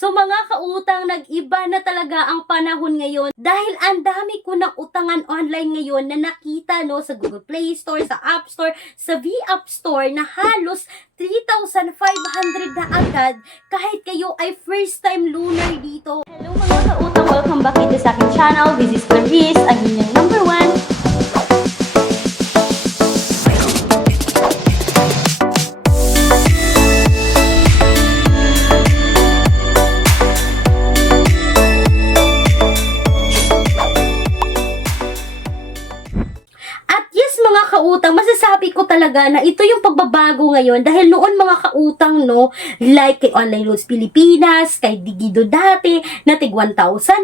So mga kautang, nag-iba na talaga ang panahon ngayon dahil ang dami ko ng utangan online ngayon na nakita sa Google Play Store, sa App Store, sa V-App Store na halos 3,500 na agad kahit kayo ay first time loaner dito. Hello mga kautang, welcome back dito sa aking channel. This is Clarice, ang inyong number 1. Kautang, masasabi ko talaga na ito yung pagbabago ngayon dahil noon mga kautang, like kay Online Loans Pilipinas, kay Digido dati, na tig 1,000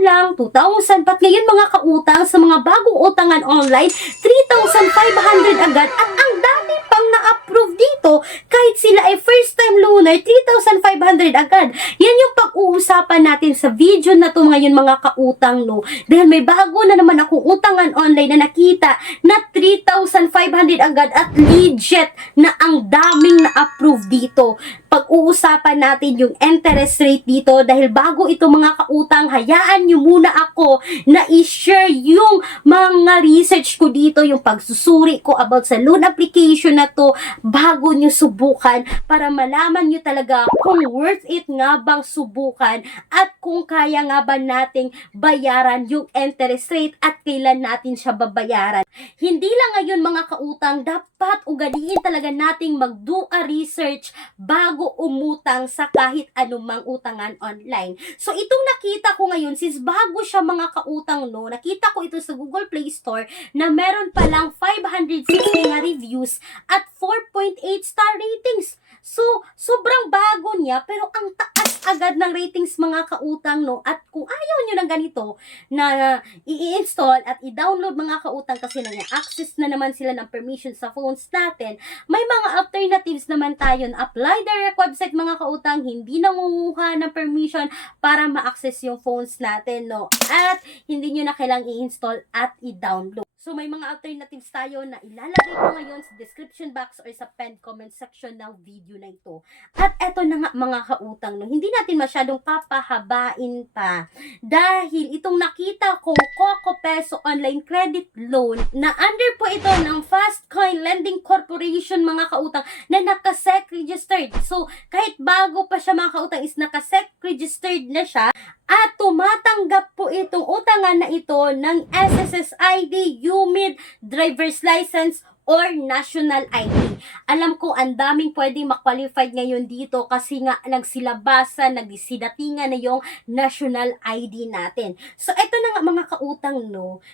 lang, 2,000, but ngayon mga kautang, sa mga bagong utangan online, 3,500 agad, at ang dami pang na-approve dito, kahit sila ay first time loaner, 3,500 agad. Yan yung pag-uusapan natin sa video na to ngayon mga kautang, dahil may bago na naman akong utangan online na nakita na 3,500 agad at legit na ang daming na-approve dito. Pag-uusapan natin yung interest rate dito dahil bago ito mga kautang, hayaan nyo muna ako na i-share yung mga research ko dito, yung pagsusuri ko about sa loan application na to bago nyo subukan para malaman nyo talaga kung worth it nga bang subukan at kung kaya nga ba nating bayaran yung interest rate at kailan natin siya babayaran. Hindi lang ngayon mga kautang, dapat ugaliin talaga nating mag-do a research bago umutang sa kahit anumang utangan online. So itong nakita ko ngayon, since bago siya mga kautang, nakita ko ito sa Google Play Store na meron palang 560 na reviews at 4.8 star ratings. So, sobrang bago niya, pero ang taas agad ng ratings mga kautang, At kung ayaw nyo ng ganito, na i-install at i-download mga kautang kasi access na naman sila ng permission sa phones natin, may mga alternatives naman tayo na apply direct website mga kautang, hindi nangunguha ng permission para ma-access yung phones natin, At hindi nyo na kailangang i-install at i-download. So, may mga alternatives tayo na ilalagay ko ngayon sa description box or sa pinned comment section ng video na ito. At eto na nga mga kautang, hindi natin masyadong papahabain pa. Dahil itong nakita kong Coco Peso Online Credit Loan na under po ito ng Fast Coin Lending Corporation mga kautang na naka-SEC registered. So, kahit bago pa siya mga kautang is naka-SEC registered na siya. At tumatanggap po itong utangan na ito ng SSSID, UMID, Driver's License, or National ID. Alam ko, ang daming pwedeng ma-qualified ngayon dito kasi nga nagsilabasan, nagsidatingan na yung National ID natin. So, eto na nga mga kautang,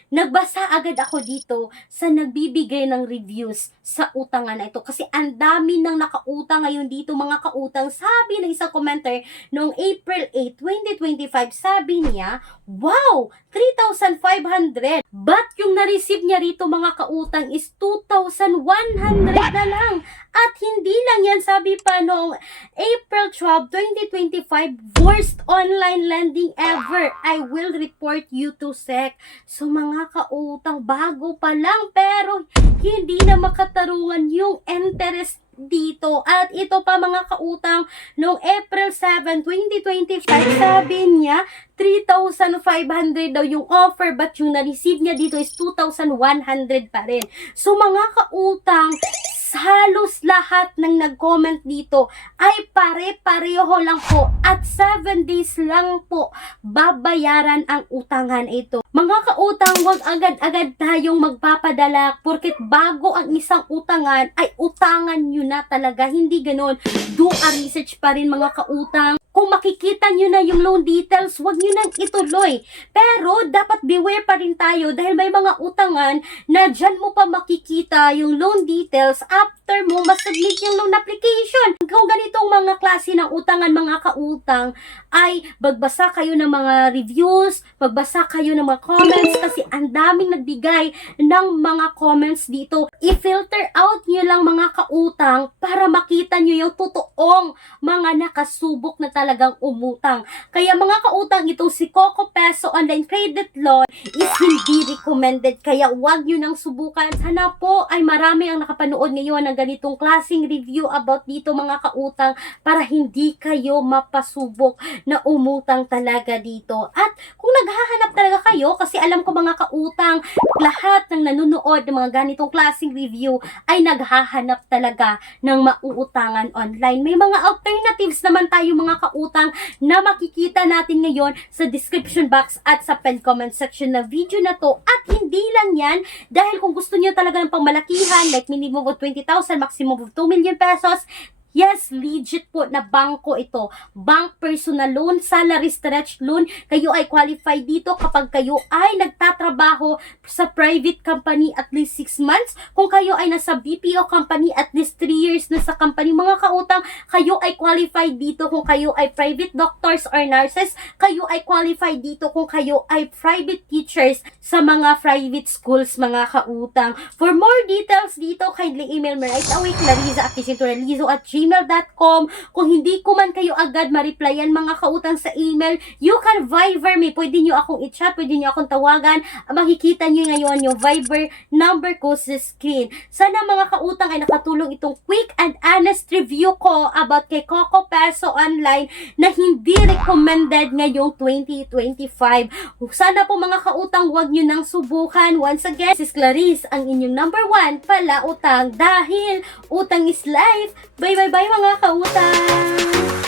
nagbasa agad ako dito sa nagbibigay ng reviews sa utangan na ito. Kasi ang dami ng nakautang ngayon dito mga kautang. Sabi ng isang commenter noong April 8, 2025, sabi niya, wow, 3,500. But yung na-receive niya rito mga kautang is 2,100 na lang. At hindi lang yan, sabi pa noong April 12, 2025, worst online lending ever. I will report you to SEC. So mga kautang, bago pa lang pero hindi na makatarungan yung interest dito. At ito pa mga kautang, noong April 7, 2025, sabi niya 3,500 daw yung offer but yung na-receive niya dito is 2,100 pa rin. So mga kautang, halos lahat ng nag-comment dito ay pare-pareho lang po at 7 days lang po babayaran ang utangan ito. Mga kautang, wag agad-agad tayong magpapadala porket bago ang isang utangan ay utangan nyo na talaga. Hindi ganon. Do a research pa rin mga kautang. Kung makikita nyo na yung loan details, wag nyo nang ituloy. Pero, dapat beware pa rin tayo dahil may mga utangan na dyan mo pa makikita yung loan details after mo masubmit yung loan application. Kung ganitong mga klase ng utangan, mga kautang, ay magbasa kayo ng mga reviews, magbasa kayo ng mga comments kasi ang daming nagbigay ng mga comments dito. i-filter out nyo lang mga kautang para makita nyo yung totoong mga nakasubok na talagang umutang. Kaya mga kautang, itong si Coco Peso Online Credit Loan is hindi recommended. Kaya wag nyo nang subukan. Sana po ay marami ang nakapanood ngayon ng ganitong klaseng review about dito mga kautang para hindi kayo mapasubok na umutang talaga dito. At kung naghahanap talaga kayo, kasi alam ko mga kautang, lahat ng nanonood ng mga ganitong klaseng review ay naghahanap talaga ng mauutangan online. May mga alternatives naman tayo mga kautang na makikita natin ngayon sa description box at sa pen comment section na video na to. At hindi lang yan, dahil kung gusto niyo talaga ng pangmalakihan, like minimum of 20,000, maximum of 2 million pesos, yes, legit po na bangko ito. Bank personal loan, salary stretch loan. Kayo ay qualified dito kapag kayo ay nagtatrabaho sa private company at least 6 months. Kung kayo ay nasa BPO company at least 3 years na sa company, mga kautang, kayo ay qualified dito kung kayo ay private doctors or nurses. Kayo ay qualified dito kung kayo ay private teachers sa mga private schools, mga kautang. For more details dito, kindly email me right away, clarissa@gmail.com. Kung hindi ko man kayo agad ma-replyan mga kautang sa email, you can Viber me. Pwede nyo akong i-chat, pwede nyo akong tawagan. Makikita nyo ngayon yung Viber number ko sa screen. Sana mga kautang ay nakatulong itong quick and honest review ko about kay Coco Peso Online na hindi recommended ngayong 2025. Sana po mga kautang, wag nyo nang subukan. Once again, sis Clarice, ang inyong number 1 pala utang, dahil utang is life. Bye bye bye mga kautang!